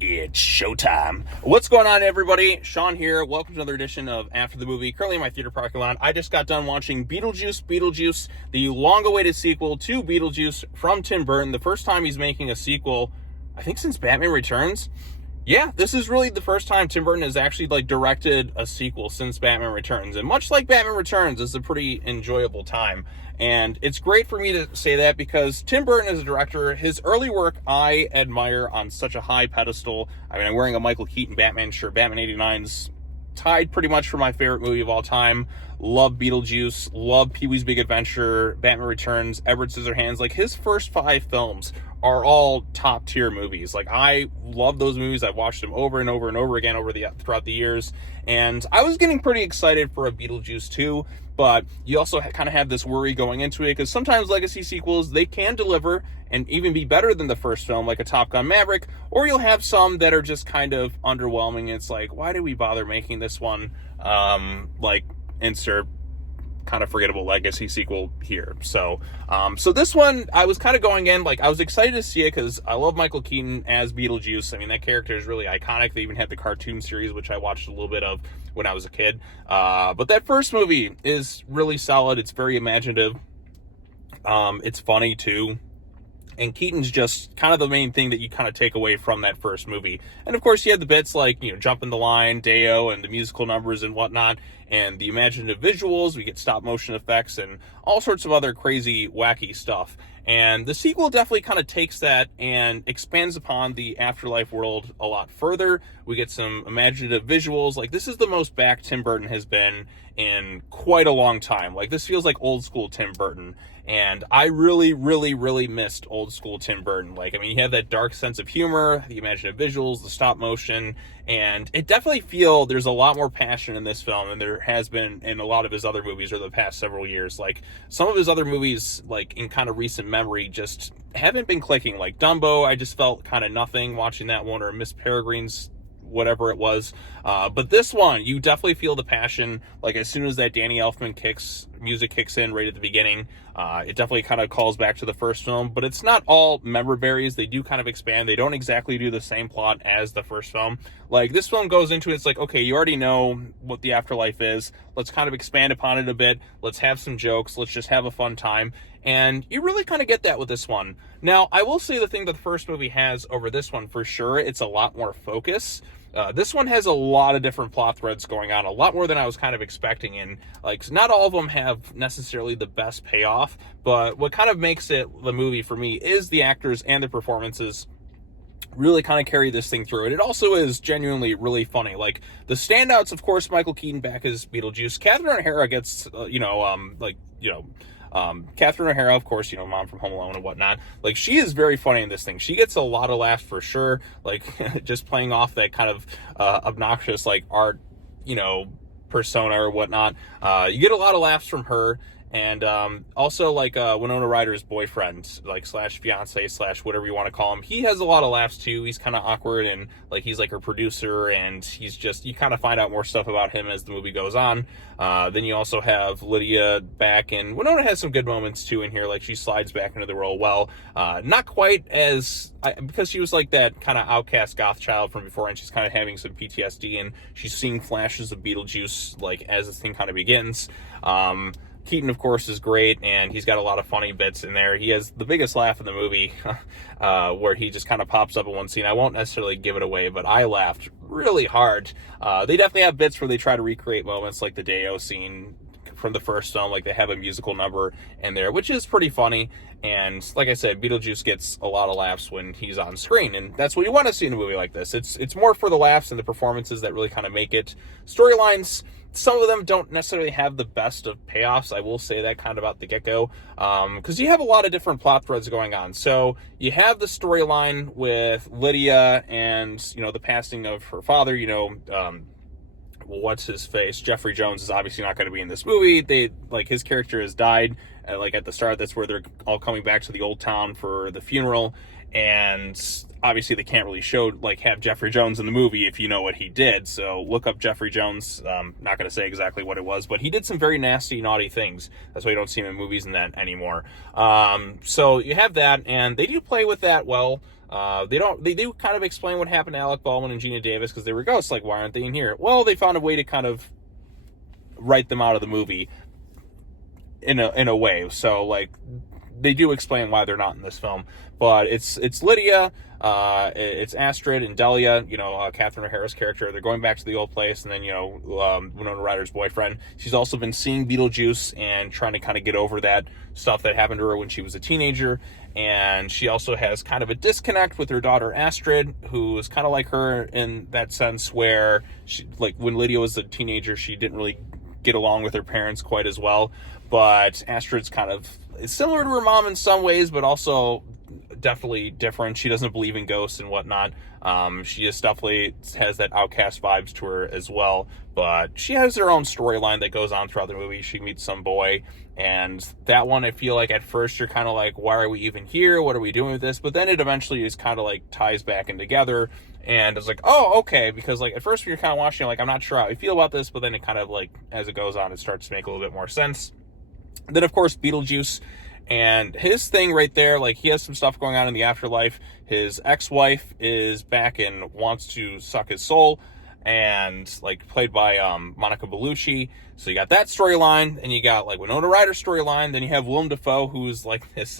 It's showtime. What's going on, everybody? Sean here. Welcome to another edition of After the Movie. Currently in my theater parking lot. I just got done watching Beetlejuice Beetlejuice, the long-awaited sequel to Beetlejuice from Tim Burton. The first time he's making a sequel, I think, since Batman Returns. Yeah, this is really the first time Tim Burton has actually directed a sequel since Batman Returns. And much like Batman Returns, it's a pretty enjoyable time. And it's great for me to say that because Tim Burton as a director, his early work I admire on such a high pedestal. I mean, I'm wearing a Michael Keaton Batman shirt. Batman 89's tied pretty much for my favorite movie of all time. Love Beetlejuice, love Pee-wee's Big Adventure, Batman Returns, Edward Scissorhands. Like, his first 5 films are all top tier movies. Like, I love those movies. I've watched them over and over and over again throughout the years. And I was getting pretty excited for a Beetlejuice 2, but you also kind of have this worry going into it because sometimes legacy sequels, they can deliver and even be better than the first film, like a Top Gun Maverick, or you'll have some that are just kind of underwhelming. It's like, why did we bother making this one? Insert kind of forgettable legacy sequel here. So this one, I was kind of going in, I was excited to see it because I love Michael Keaton as Beetlejuice. I mean, that character is really iconic. They even had the cartoon series, which I watched a little bit of when I was a kid. But that first movie is really solid. It's very imaginative. It's funny too. And Keaton's just kind of the main thing that you kind of take away from that first movie. And of course, you had the bits like, Jumping the Line, Deo, and the musical numbers and whatnot, and the imaginative visuals. We get stop motion effects and all sorts of other crazy, wacky stuff. And the sequel definitely kind of takes that and expands upon the afterlife world a lot further. We get some imaginative visuals. Like, this is the most back Tim Burton has been in quite a long time. Like, this feels like old school Tim Burton. And I really, really, really missed old school Tim Burton. You have that dark sense of humor, the imaginative visuals, the stop motion, and it definitely there's a lot more passion in this film than there has been in a lot of his other movies over the past several years. Like, some of his other movies, in kind of recent memory, just haven't been clicking. Like Dumbo, I just felt kind of nothing watching that one, or Miss Peregrine's whatever it was. But this one, you definitely feel the passion. Like, as soon as that Danny Elfman music kicks in right at the beginning, it definitely kind of calls back to the first film, but it's not all member-berries. They do kind of expand. They don't exactly do the same plot as the first film. Like, this film goes into it's like, okay, you already know what the afterlife is. Let's kind of expand upon it a bit. Let's have some jokes. Let's just have a fun time. And you really kind of get that with this one. Now, I will say the thing that the first movie has over this one, for sure, it's a lot more focus. This one has a lot of different plot threads going on, a lot more than I was kind of expecting. And not all of them have necessarily the best payoff, but what kind of makes it the movie for me is the actors and the performances really kind of carry this thing through. And it also is genuinely really funny. Like, the standouts, of course, Michael Keaton back as Beetlejuice. Catherine O'Hara gets, Catherine O'Hara, of course, mom from Home Alone and whatnot. Like, she is very funny in this thing. She gets a lot of laughs for sure. Like, just playing off that kind of obnoxious, art, persona or whatnot. You get a lot of laughs from her. And also, Winona Ryder's boyfriend, slash fiance, slash whatever you want to call him, he has a lot of laughs too. He's kind of awkward, and he's her producer, and he's just, you kind of find out more stuff about him as the movie goes on. Then you also have Lydia back, and Winona has some good moments too in here. She slides back into the role well. Not quite as, because she was that kind of outcast goth child from before, and she's kind of having some PTSD, and she's seeing flashes of Beetlejuice as this thing kind of begins. Keaton, of course, is great, and he's got a lot of funny bits in there. He has the biggest laugh in the movie, where he just kind of pops up in one scene. I won't necessarily give it away, but I laughed really hard. They definitely have bits where they try to recreate moments like the Deo scene from the first film. They have a musical number in there, which is pretty funny. And like I said, Beetlejuice gets a lot of laughs when he's on screen, and that's what you want to see in a movie like this. It's more for the laughs and the performances that really kind of make it. Storylines, some of them don't necessarily have the best of payoffs. I will say that kind of about the get-go, because you have a lot of different plot threads going on. So you have the storyline with Lydia and, the passing of her father. What's his face? Jeffrey Jones is obviously not going to be in this movie. His character has died. At the start, that's where they're all coming back to the old town for the funeral. And obviously they can't really have Jeffrey Jones in the movie if you know what he did. So look up Jeffrey Jones. Not going to say exactly what it was, but he did some very nasty, naughty things. That's why you don't see him in movies and that anymore. So you have that, and they do play with that well. They do kind of explain what happened to Alec Baldwin and Gina Davis because they were ghosts. Like, why aren't they in here? Well, they found a way to kind of write them out of the movie in a way. So, like, they do explain why they're not in this film. But it's Lydia, it's Astrid and Delia, Catherine O'Hara's character. They're going back to the old place, and then, Winona Ryder's boyfriend. She's also been seeing Beetlejuice and trying to kind of get over that stuff that happened to her when she was a teenager. And she also has kind of a disconnect with her daughter Astrid, who is kind of like her in that sense where she, like, when Lydia was a teenager, she didn't really get along with her parents quite as well. But Astrid's kind of similar to her mom in some ways, but also definitely different. She doesn't believe in ghosts and whatnot. She just definitely has that outcast vibes to her as well. But she has her own storyline that goes on throughout the movie. She meets some boy, and that one, I feel like at first you're kind of like, why are we even here? What are we doing with this? But then it eventually is kind of like ties back in together. And it's like, oh, okay. Because like at first when you're kind of watching, like, I'm not sure how I feel about this, but then it kind of like, as it goes on, it starts to make a little bit more sense. Then, of course, Beetlejuice and his thing right there, like, he has some stuff going on in the afterlife. His ex-wife is back and wants to suck his soul, and, like, played by Monica Bellucci. So you got that storyline, and you got, like, Winona Ryder's storyline. Then you have Willem Dafoe, who's, like, this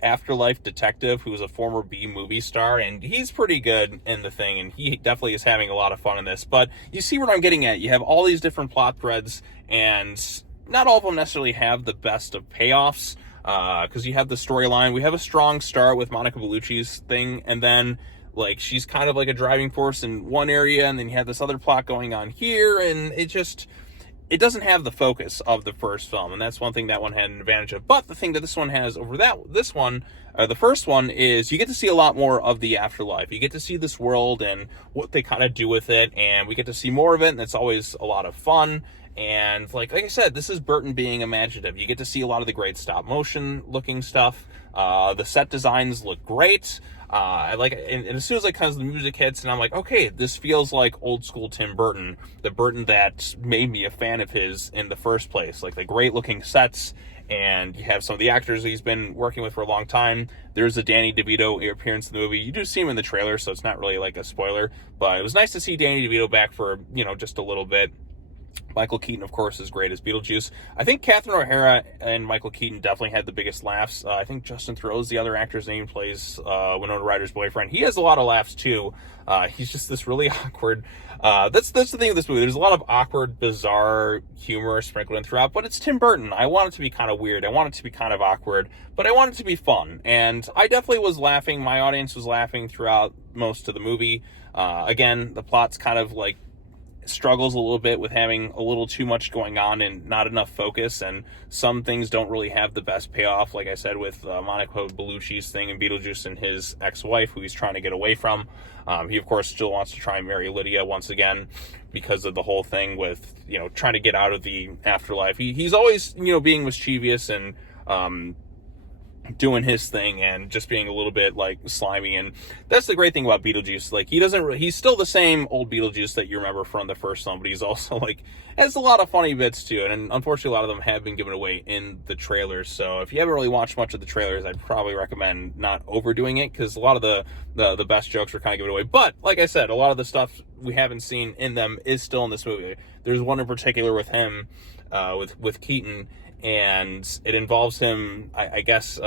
afterlife detective who's a former B-movie star, and he's pretty good in the thing, and he definitely is having a lot of fun in this. But you see what I'm getting at. You have all these different plot threads, and not all of them necessarily have the best of payoffs, because you have the storyline. We have a strong start with Monica Bellucci's thing, and then, like, she's kind of like a driving force in one area, and then you have this other plot going on here, and it doesn't have the focus of the first film, and that's one thing that one had an advantage of. But the thing that this one has over the first one, is you get to see a lot more of the afterlife. You get to see this world and what they kind of do with it, and we get to see more of it, and it's always a lot of fun. And like I said, this is Burton being imaginative. You get to see a lot of the great stop motion looking stuff. The set designs look great. I like it. And as soon as like the music hits, and I'm like, okay, this feels like old school Tim Burton, the Burton that made me a fan of his in the first place. Like the great looking sets, and you have some of the actors he's been working with for a long time. There's a Danny DeVito appearance in the movie. You do see him in the trailer, so it's not really like a spoiler, but it was nice to see Danny DeVito back for, just a little bit. Michael Keaton, of course, is great as Beetlejuice. I think Catherine O'Hara and Michael Keaton definitely had the biggest laughs. I think Justin Theroux's the other actor's name, plays Winona Ryder's boyfriend. He has a lot of laughs, too. He's just this really awkward... That's the thing with this movie. There's a lot of awkward, bizarre humor sprinkled in throughout, but it's Tim Burton. I want it to be kind of weird. I want it to be kind of awkward, but I want it to be fun. And I definitely was laughing. My audience was laughing throughout most of the movie. Again, the plot's kind of like struggles a little bit with having a little too much going on and not enough focus, and some things don't really have the best payoff, like I said, with Monica Bellucci's thing and Beetlejuice and his ex-wife, who he's trying to get away from. He, of course, still wants to try and marry Lydia once again because of the whole thing with, trying to get out of the afterlife. He's always, being mischievous and doing his thing and just being a little bit like slimy. And that's the great thing about Beetlejuice. Like, he's still the same old Beetlejuice that you remember from the first film, but he's also like has a lot of funny bits too. And unfortunately, a lot of them have been given away in the trailers. So if you haven't really watched much of the trailers, I'd probably recommend not overdoing it, because a lot of the best jokes are kind of given away. But like I said, a lot of the stuff we haven't seen in them is still in this movie. There's one in particular with him, with Keaton, and it involves him, I guess,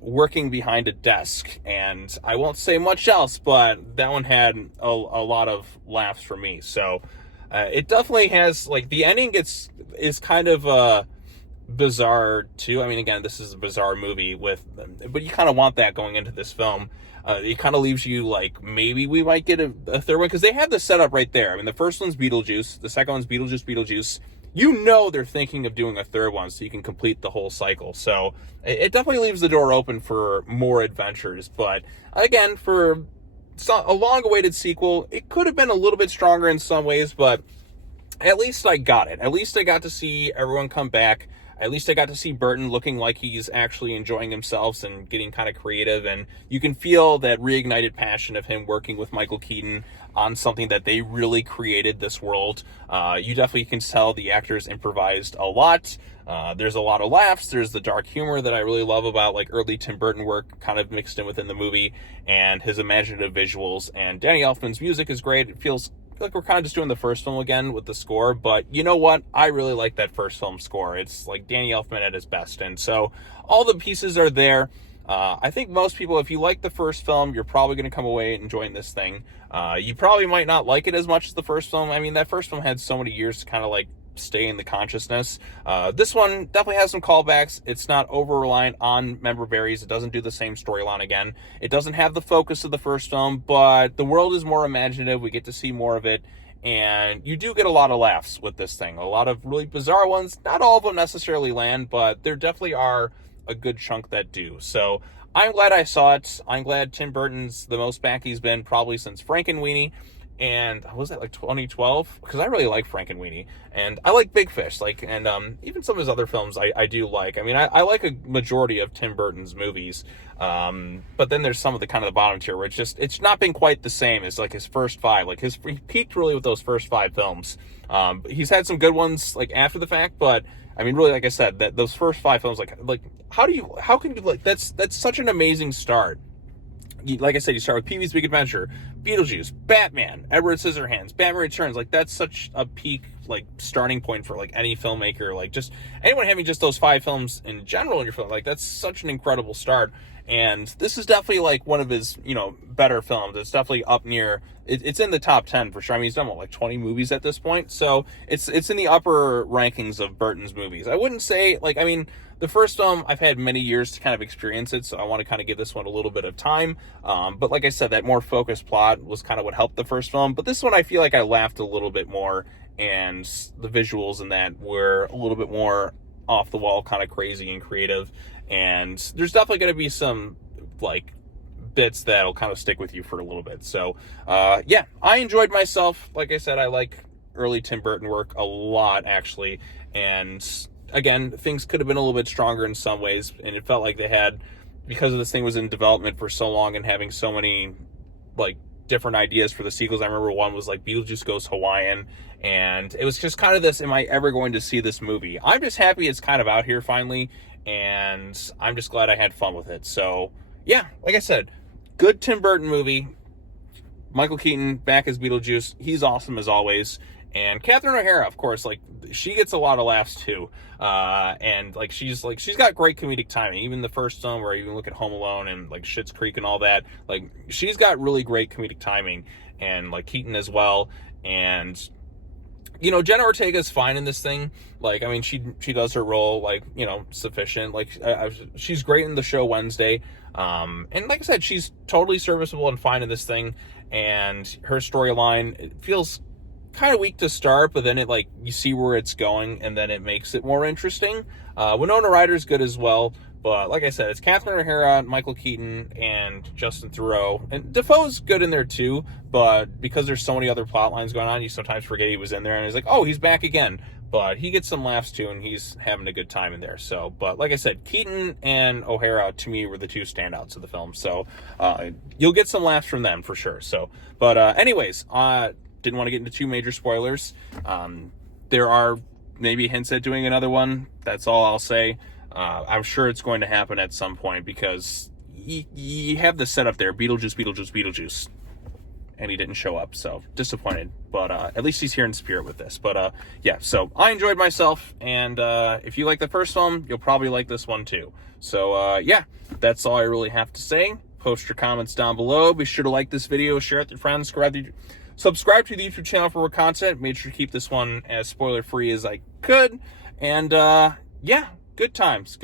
working behind a desk. And I won't say much else, but that one had a lot of laughs for me. So it definitely has, like, the ending is kind of bizarre too. I mean, again, this is a bizarre movie but you kind of want that going into this film. It kind of leaves you like, maybe we might get a third one, because they have the setup right there. I mean, the first one's Beetlejuice, the second one's Beetlejuice. They're thinking of doing a third one so you can complete the whole cycle. So it definitely leaves the door open for more adventures. But again, for a long-awaited sequel, it could have been a little bit stronger in some ways, but at least I got it. At least I got to see everyone come back. at least I got to see Burton looking like he's actually enjoying himself and getting kind of creative, and you can feel that reignited passion of him working with Michael Keaton on something that they really created this world. You definitely can tell the actors improvised a lot. There's a lot of laughs. There's the dark humor that I really love about like early Tim Burton work kind of mixed in within the movie, and his imaginative visuals. And Danny Elfman's music is great. It feels like we're kind of just doing the first film again with the score, but you know what? I really like that first film score. It's like Danny Elfman at his best, and so all the pieces are there. I think most people, if you like the first film, you're probably going to come away enjoying this thing. You probably might not like it as much as the first film. I mean, that first film had so many years to kind of like stay in the consciousness. This one definitely has some callbacks. It's not over reliant on member berries. It doesn't do the same storyline again. It doesn't have the focus of the first film, but the world is more imaginative. We get to see more of it, and you do get a lot of laughs with this thing. A lot of really bizarre ones. Not all of them necessarily land, but there definitely are a good chunk that do. So I'm glad I saw it. I'm glad Tim Burton's the most back he's been probably since Frankenweenie. And was that like 2012? Because I really like Frankenweenie, and I like Big Fish, like, and even some of his other films I do like. I mean, I like a majority of Tim Burton's movies, but then there's some of the kind of the bottom tier where it's not been quite the same as like his first five. Like he peaked really with those first five films. He's had some good ones like after the fact, but I mean, really, like I said, that those first five films, like how can you like that's such an amazing start. Like I said, you start with Pee-wee's Big Adventure, Beetlejuice, Batman, Edward Scissorhands, Batman Returns. Like, that's such a peak, like, starting point for, like, any filmmaker. Like, just anyone having just those five films in general in your film, like, that's such an incredible start. And this is definitely, like, one of his, you know, better films. It's definitely up near, it's in the top 10 for sure. I mean, he's done, what, like 20 movies at this point? So, it's in the upper rankings of Burton's movies. I wouldn't say, like, I mean, the first film, I've had many years to kind of experience it, so I want to kind of give this one a little bit of time. But like I said, that more focused plot was kind of what helped the first film. But this one, I feel like I laughed a little bit more, and the visuals in that were a little bit more off the wall, kind of crazy and creative. And there's definitely going to be some, like, bits that'll kind of stick with you for a little bit. So, yeah, I enjoyed myself. Like I said, I like early Tim Burton work a lot, actually. And again, things could have been a little bit stronger in some ways, and it felt like they had, because of this thing was in development for so long and having so many, like, different ideas for the sequels. I remember one was, like, Beetlejuice Goes Hawaiian, and it was just kind of this, am I ever going to see this movie? I'm just happy it's kind of out here finally, and I'm just glad I had fun with it. So, yeah, like I said, good Tim Burton movie. Michael Keaton back as Beetlejuice. He's awesome as always. And Catherine O'Hara, of course, like, she gets a lot of laughs too. And like she's got great comedic timing. Even the first film, where you can look at Home Alone and like Schitt's Creek and all that, like, she's got really great comedic timing, and like Keaton as well. And you know, Jenna Ortega's fine in this thing. Like, I mean, she does her role, like, you know, sufficient. Like, she's great in the show Wednesday. And like I said, she's totally serviceable and fine in this thing. And her storyline, it feels kind of weak to start, but then it, like, you see where it's going, and then it makes it more interesting. Winona Ryder's good as well, but like I said, it's Catherine O'Hara, Michael Keaton, and Justin Theroux. And Defoe's good in there too, but because there's so many other plot lines going on, you sometimes forget he was in there, and he's like, oh, he's back again. But he gets some laughs too, and he's having a good time in there. So, but like I said, Keaton and O'Hara, to me, were the two standouts of the film. So, you'll get some laughs from them for sure. So, but anyways, didn't want to get into too major spoilers. There are maybe hints at doing another one. That's all I'll say. I'm sure it's going to happen at some point, because you have the setup there, Beetlejuice, and he didn't show up, so disappointed. But at least he's here in spirit with this. But yeah, so I enjoyed myself, and if you like the first film, you'll probably like this one too. So yeah, that's all I really have to say. Post your comments down below. Be sure to like this video, share it with your friends, subscribe to the YouTube channel for more content. Made sure to keep this one as spoiler free as I could. And yeah, good times.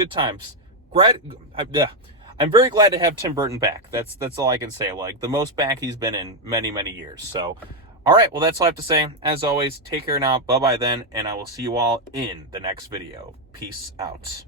I'm very glad to have Tim Burton back. That's all I can say. Like, the most back he's been in many, many years. So, all right, well, that's all I have to say. As always, take care now. Bye-bye then, and I will see you all in the next video. Peace out.